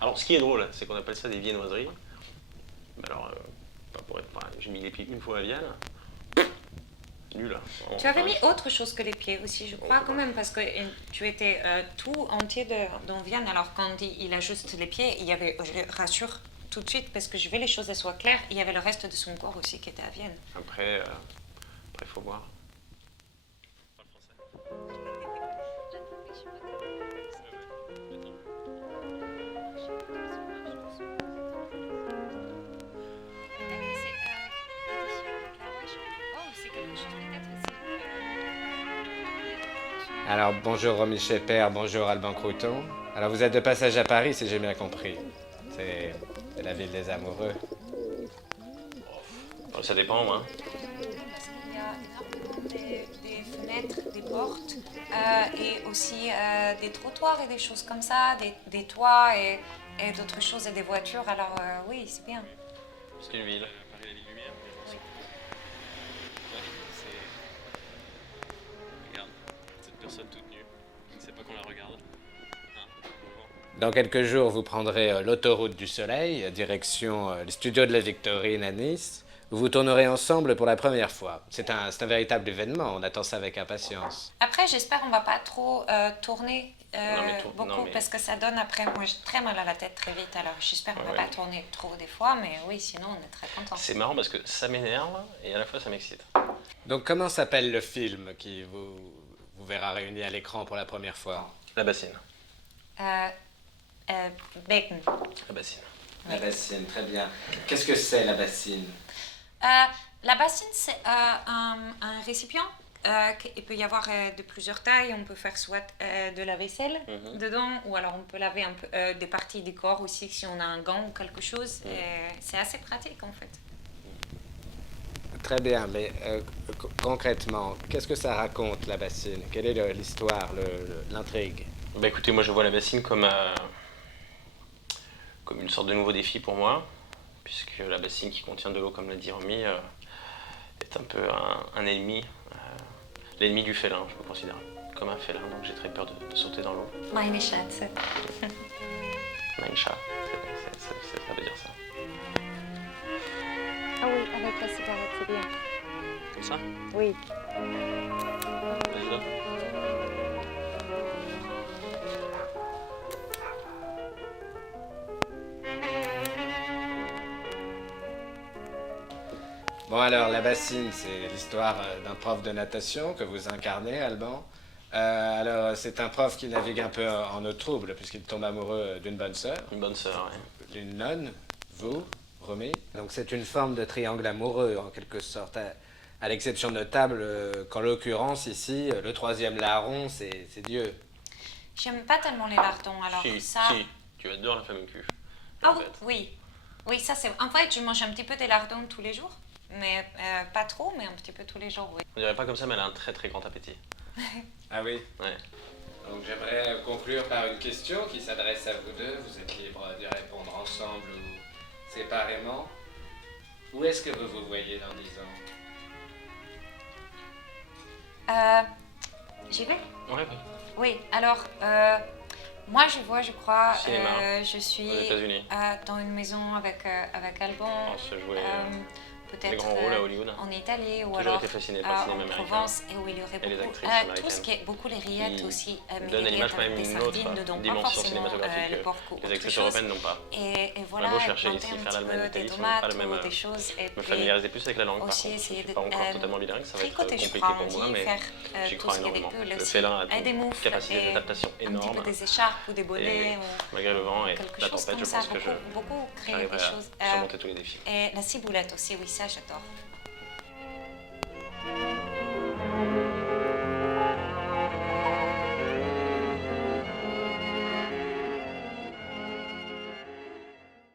Alors, ce qui est drôle, c'est qu'on appelle ça des viennoiseries. Mais alors, pas pour être... enfin, j'ai mis les pieds une fois à Vienne. Nul, hein. Tu avais mis autre chose que les pieds aussi, je crois, quand même, parce que tu étais tout entier dans Vienne. Alors, quand on dit il a juste les pieds, il y avait, je rassure tout de suite, parce que je veux les choses soient claires, il y avait le reste de son corps aussi qui était à Vienne. Après, faut voir. Alors bonjour Romy Shepherd, bonjour Alban Croton. Alors vous êtes de passage à Paris si j'ai bien compris. C'est la ville des amoureux. Bon, ça dépend, moi. Parce qu'il y a énormément des fenêtres, des portes, et aussi des trottoirs et des choses comme ça, des toits et d'autres choses et des voitures. Alors oui, c'est bien. C'est une ville. Paris, la ville lumière. Oui. Ouais, regarde, cette personne toute nue. Je ne sais pas qu'on la regarde. Hein. Dans quelques jours, vous prendrez l'autoroute du Soleil, direction les studios de la Victorine à Nice. Vous tournerez ensemble pour la première fois. C'est un véritable événement, on attend ça avec impatience. Après, j'espère qu'on va pas trop tourner beaucoup, mais... parce que ça donne après, moi j'ai très mal à la tête très vite, alors j'espère qu'on va pas tourner trop des fois, mais oui, sinon on est très contents. C'est marrant parce que ça m'énerve et à la fois ça m'excite. Donc comment s'appelle le film qui vous verra réunis à l'écran pour la première fois? La bassine. Bacon. La bassine. La bassine, très bien. Qu'est-ce que c'est la bassine? La bassine, c'est un récipient. Il peut y avoir de plusieurs tailles. On peut faire soit de la vaisselle dedans, ou alors on peut laver un peu des parties du corps aussi si on a un gant ou quelque chose. C'est assez pratique en fait. Très bien, mais concrètement, qu'est-ce que ça raconte la bassine? Quelle est l'histoire, l'intrigue? Bah écoutez, moi je vois la bassine comme une sorte de nouveau défi pour moi, puisque la bassine qui contient de l'eau, comme l'a dit Romy, est un peu un ennemi, l'ennemi du félin, je me considère comme un félin, donc j'ai très peur de sauter dans l'eau. Meine Schatze. Mein Schatz, ça veut dire ça. Ah oui, avec la cigarette, c'est bien. Comme ça? Oui. Vas-y, là. Bon alors, la bassine, c'est l'histoire d'un prof de natation que vous incarnez, Alban. Alors, c'est un prof qui navigue un peu en eau trouble, puisqu'il tombe amoureux d'une bonne sœur. Une bonne sœur, ouais. D'une nonne, vous, Romy. Donc c'est une forme de triangle amoureux, en quelque sorte, à l'exception notable qu'en l'occurrence, ici, le troisième larron, c'est Dieu. J'aime pas tellement les lardons, alors ça... Si, tu adores la femme cul. Ah oui, oui, ça c'est... En fait, je mange un petit peu des lardons tous les jours, mais pas trop, mais un petit peu tous les jours, oui. On dirait pas comme ça, mais elle a un très très grand appétit. Ah oui? Ouais. Donc j'aimerais conclure par une question qui s'adresse à vous deux. Vous êtes libre d'y répondre ensemble ou séparément. Où est-ce que vous vous voyez dans 10 ans? J'y vais? Ouais. Oui, alors, moi je vois, je crois, Cinéma, je suis aux États-Unis. dans une maison avec Alban. On se jouait peut-être les grands rôles à Hollywood. en Italie ou Toujours alors été fasciné par le cinéma en américain. Provence, et où il y aurait Et les beaucoup, actrices américaines. tout ce qui est beaucoup les rillettes aussi, mais Donne à les l'image rillettes quand avec même des une autre sardines dedans, pas dimension forcément le cinématographique porc ou que les autre actrices chose. européennes n'ont pas. Et voilà, beau chercher planter ici, un faire petit l'allemand, peu des l'Italie, ce n'est pas tomates le même, ou des choses, et me puis familiariser plus avec la langue, par aussi contre. Je essayer suis de pas encore totalement bilingue, ça va être tricoter, je compliqué crois, pour on moi, dit, mais faire j'y tout crois ce qui est des énormément. pulls Le aussi, félin a des une moufles, capacité d'adaptation un énorme. petit peu des écharpes ou des bonnets, Et ou malgré le vent et quelque la chose tempête, comme je ça, pense que beaucoup créer des j'arriverai choses. à surmonter tous les défis. Et la ciboulette aussi, oui, ça j'adore.